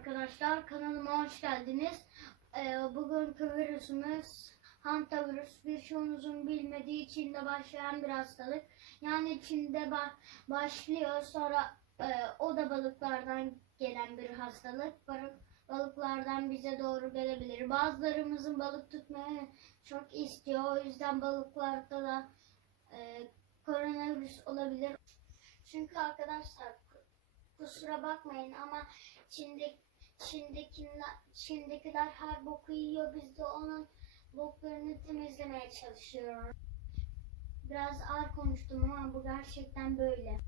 arkadaşlar. Kanalıma hoş geldiniz. Ee, bugünkü virüsümüz hantavirüs. Birçoğunuzun bilmediği Çin'de başlayan bir hastalık. Yani Çin'de ba- başlıyor sonra e, o da balıklardan gelen bir hastalık. Balık, balıklardan bize doğru gelebilir. Bazılarımızın balık tutmayı çok istiyor. O yüzden balıklarda da e, koronavirüs olabilir. Çünkü arkadaşlar kusura bakmayın ama Çin'de Çin'dekiler, Çin'dekiler her boku yiyor. Biz de onun boklarını temizlemeye çalışıyoruz. Biraz ağır konuştum ama bu gerçekten böyle.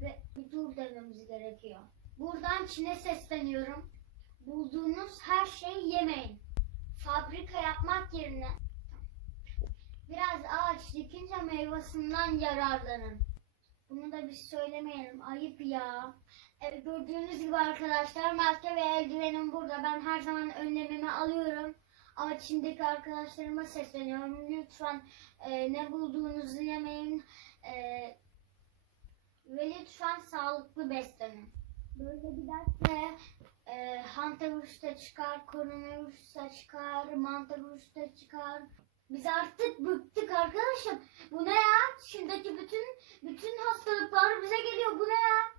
Ve bir dur dememiz gerekiyor. Buradan Çin'e sesleniyorum. Bulduğunuz her şeyi yemeyin. Fabrika yapmak yerine biraz ağaç dikince meyvasından yararlanın. Bunu da biz söylemeyelim. Ayıp ya. Evet, gördüğünüz gibi arkadaşlar maske ve eldivenim burada. Ben her zaman önlemimi alıyorum. Ama Çin'deki arkadaşlarıma sesleniyorum. Lütfen e, ne bulduğunuzu yemeyin. E, ve lütfen sağlıklı beslenin. Böyle giderse e, hantavirüs de çıkar, koronavirüs de çıkar, mantavirüs de çıkar. Biz artık bıktık arkadaşım. Bu ne ya? Çin'deki bütün bütün hastalıklar bize geliyor. Bu ne ya?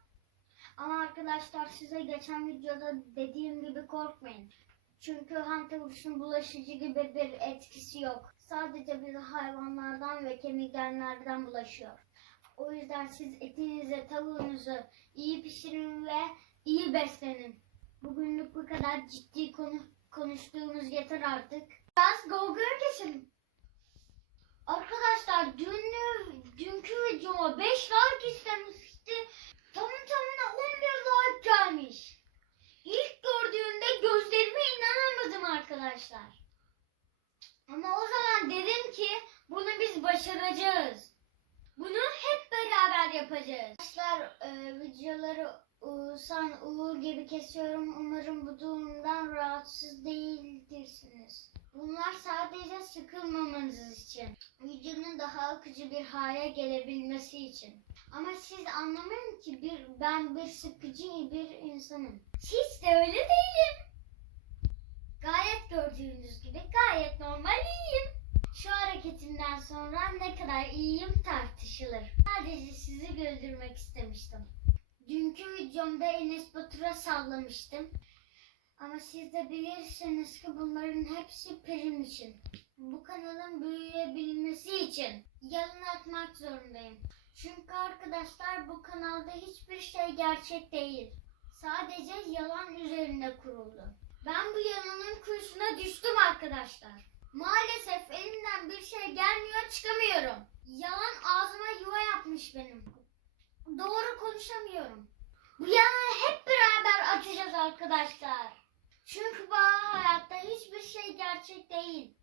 Ama arkadaşlar size geçen videoda dediğim gibi korkmayın. Çünkü hantavirüsün bulaşıcı gibi bir etkisi yok. Sadece bize hayvanlardan ve kemiklerden bulaşıyor. O yüzden siz etinizi, tavuğunuzu iyi pişirin ve iyi beslenin. Bugünlük bu kadar ciddi konu konuştuğumuz yeter artık. Biraz Google'a geçelim. Arkadaşlar dünlü, dünkü videoma 5 like istemişti. Tamı tamına 11 like gelmiş. İlk gördüğümde gözlerime inanamadım arkadaşlar. Ama o zaman dedim ki bunu biz başaracağız. Bunu hep beraber yapacağız. Arkadaşlar e, videoları Uğursan Uğur gibi kesiyorum. Umarım bu değildirsiniz. Bunlar sadece sıkılmamanız için. Videonun daha akıcı bir hale gelebilmesi için. Ama siz anlamayın ki bir, ben bir sıkıcı bir insanım. Hiç de öyle değilim. Gayet gördüğünüz gibi gayet normal iyiyim. Şu hareketimden sonra ne kadar iyiyim tartışılır. Sadece sizi güldürmek istemiştim. Dünkü videomda Enes Batur'a sallamıştım. Ama siz de bilirsiniz ki bunların hepsi prim için. Bu kanalın büyüyebilmesi için yalan atmak zorundayım. Çünkü arkadaşlar bu kanalda hiçbir şey gerçek değil. Sadece yalan üzerinde kuruldu. Ben bu yalanın kuyusuna düştüm arkadaşlar. Maalesef elimden bir şey gelmiyor çıkamıyorum. Yalan ağzıma yuva yapmış benim. Doğru konuşamıyorum. Bu yalanı hep beraber atacağız arkadaşlar. Çünkü bu hayatta hiçbir şey gerçek değil.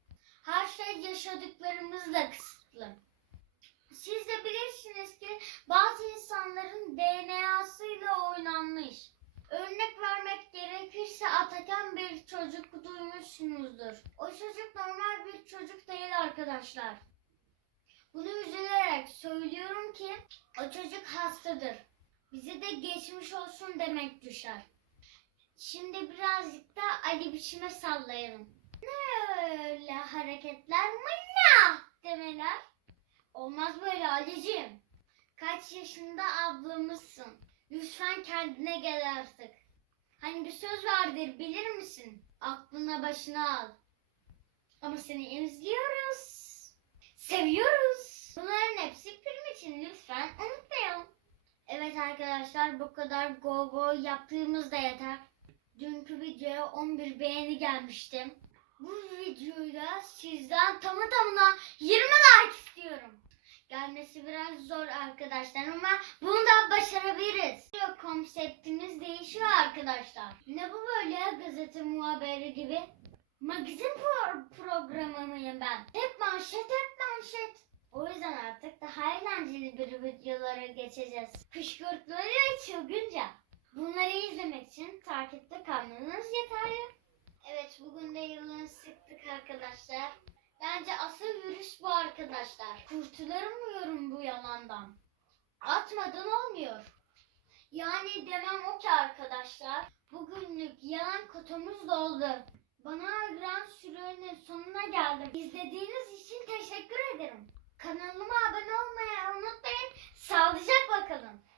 Her şey yaşadıklarımızla kısıtlı. Siz de bilirsiniz ki bazı insanların DNA'sıyla oynanmış. Örnek vermek gerekirse Atakan bir çocuk duymuşsunuzdur. O çocuk normal bir çocuk değil arkadaşlar. Bunu üzülerek söylüyorum ki o çocuk hastadır. Bize de geçmiş olsun demek düşer. Şimdi birazcık da Ali biçime sallayalım. Ne öyle hareketler mınnah demeler. Olmaz böyle Ali'ciğim. Kaç yaşında ablamızsın. Lütfen kendine gel artık. Hani bir söz vardır bilir misin? Aklına başına al. Ama seni izliyoruz. Seviyoruz. Bunların hepsi film için lütfen unutmayalım. Evet arkadaşlar bu kadar go go yaptığımız da yeter. Dünkü videoya 11 beğeni gelmişti. Bu videoyla sizden tamı tamına 20 like istiyorum. Gelmesi biraz zor arkadaşlar ama bunu da başarabiliriz. Konseptimiz değişiyor arkadaşlar. Ne bu böyle gazete muhabiri gibi? Magazin pro- programı mıyım ben? Hep manşet hep manşet. O yüzden artık daha eğlenceli bir videolara geçeceğiz. Kışkırtmaları çılgınca. Bunları izlemek için takipte kalmanız yeterli. Evet bugün de yılın sıktık arkadaşlar. Bence asıl virüs bu arkadaşlar. Kurtulamıyorum bu yalandan. Atmadan olmuyor. Yani demem o ki arkadaşlar. Bugünlük yalan kutumuz doldu. Bana Gran Sürü'nün sonuna geldim. İzlediğiniz için teşekkür ederim. Kanalıma abone olmayı unutmayın. Sağlıcakla kalın.